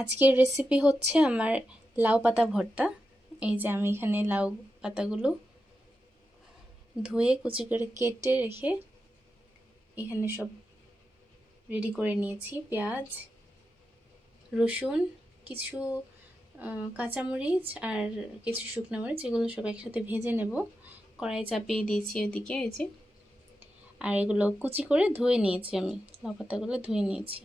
আজকের রেসিপি হচ্ছে আমার লাউ পাতা ভর্তা। এই যে আমি এখানে লাউ পাতাগুলো ধুয়ে কুচি করে কেটে রেখে এখানে সব রেডি করে নিয়েছি। পেঁয়াজ, রসুন, কিছু কাঁচামরিচ আর কিছু শুকনো মরিচ, এগুলো সব একসাথে ভেজে নেব। কড়াই চাপিয়ে দিয়েছি ওইদিকে, এই যে। আর এগুলো কুচি করে ধুয়ে নিয়েছি, আমি লাউ পাতাগুলো ধুয়ে নিয়েছি।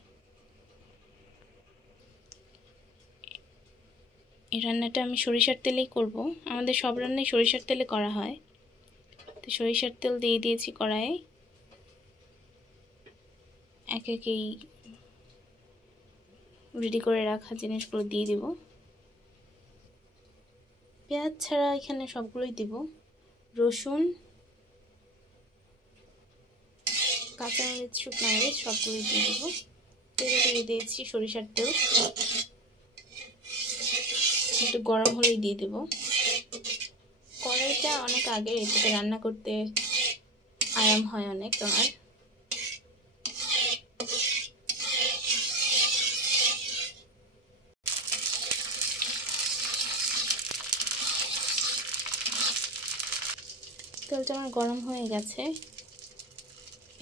এই রান্নাটা আমি সরিষার তেলেই করব। আমাদের সব রান্নাই সরিষার তেলে করা হয়। তো সরিষার তেল দিয়ে দিয়েছি কড়াইয়ে। এক একেই রেডি করে রাখা জিনিসগুলো দিয়ে দিব। পেঁয়াজ ছাড়া এখানে সবগুলোই দিব। রসুন, কাঁচামরিচ, শুকনো মরিচ সবগুলোই দিয়ে দিব। তেল দিয়ে দিয়েছি সরিষার তেল, একটু গরম হলেই দিয়ে দেব। কড়াইটা অনেক আগে, এটাতে রান্না করতে আরাম হয় অনেক আমার। তেলটা আমার গরম হয়ে গেছে।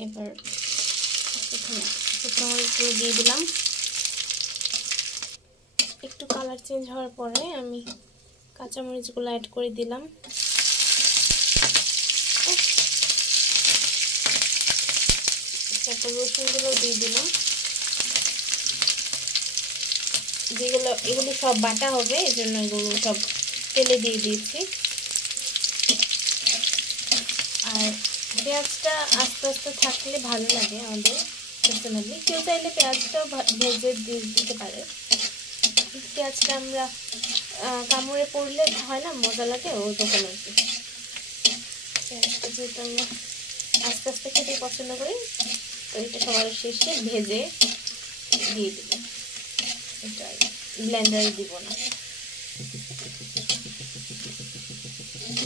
এবার শুকনো মরিচগুলো দিয়ে দিলাম। একটু কালার চেঞ্জ হওয়ার পরে আমি কাঁচামরিচগুলো অ্যাড করে দিলাম। তারপর রসুনগুলো দিয়ে দিলাম। এগুলো সব বাটা হবে, এই জন্য এগুলো সব তেলে দিয়ে দিয়েছি। আর পেঁয়াজটা আস্তে আস্তে থাকলে ভালো লাগে আমাদের পার্সোনালি। কেউ চাইলে পেঁয়াজটাও ভেজে দিতে পারে। পেঁয়াজটা আমরা কামড়ে পড়লে হয় না, মজা লাগে ওরকম আর কি। পেঁয়াজটা যেহেতু আমরা আস্তে আস্তে খেতে পছন্দ করি, তো এটা সবার শেষে ভেজে দিয়ে দেব। এটা ব্লেন্ডারে দিব না।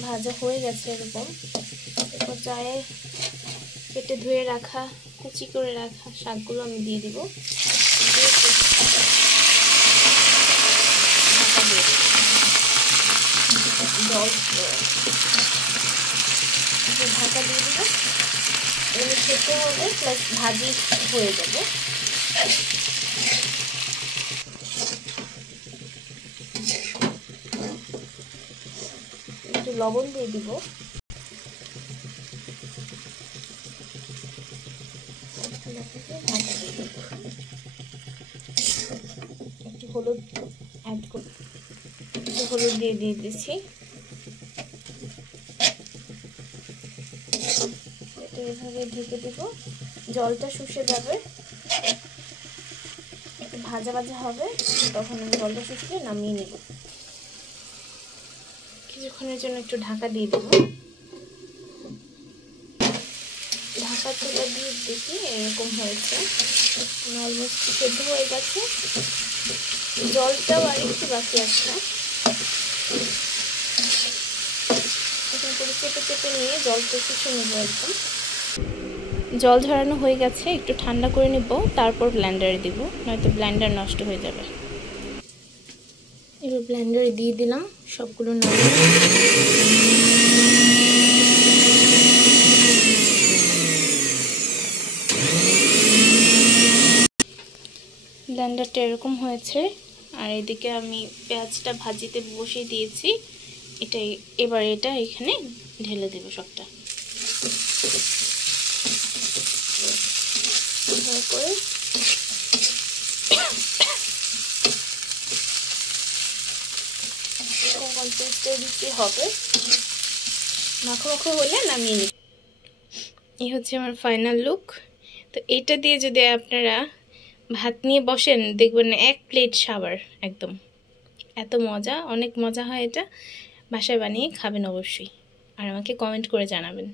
ভাজা হয়ে গেছে এরকম। এরপর চায়ে কেটে ধুয়ে রাখা, কুচি করে রাখা শাকগুলো আমি দিয়ে দিব। ঢাকা দিয়ে দিব। এগুলো খেতে হবে, প্লাস ভাজি হয়ে যাবে। একটু লবণ দিয়ে দিব। একটু হলুদ অ্যাড করি, একটু হলুদ দিয়ে দিয়েছি। এটা এভাবে ঢেকে দেব। জলটা শুষে যাবে, একটু ভাজা ভাজা হবে, তখন আমি জলটা শুষিয়ে নামিয়ে নেব। কিছুক্ষণের জন্য একটু ঢাকা দিয়ে দেব। ঢাকা তুলে দিয়ে দেখি এরকম হয়েছে, অলমোস্ট সেদ্ধ হয়ে গেছে। জলটাও আর একটু বাকি আছে। এখন করে চেপে চেপে নিয়ে জলটা শুষে নেব একদম। জল ঝরানো হয়ে গেছে, একটু ঠান্ডা করে নেব, তারপর ব্লেন্ডারে দিব, নয়তো ব্লেন্ডার নষ্ট হয়ে যাবে। এবার ব্লেন্ডারে দিয়ে দিলাম সবগুলো নামিয়ে। ব্লেন্ডারটা এরকম হয়েছে। আর এদিকে আমি পেঁয়াজটা ভাজিতে বসিয়ে দিয়েছি। এবার এটা এখানে ঢেলে দেব সবটা। করে দিতে হবে, মাখো মাখো হলে নামিয়ে নিই। এই হচ্ছে আমার ফাইনাল লুক। তো এটা দিয়ে যদি আপনারা ভাত নিয়ে বসেন, দেখবেন এক প্লেট সাবার একদম। এত মজা, অনেক মজা হয় এটা। বাসায় বানিয়ে খাবেন অবশ্যই, আর আমাকে কমেন্ট করে জানাবেন।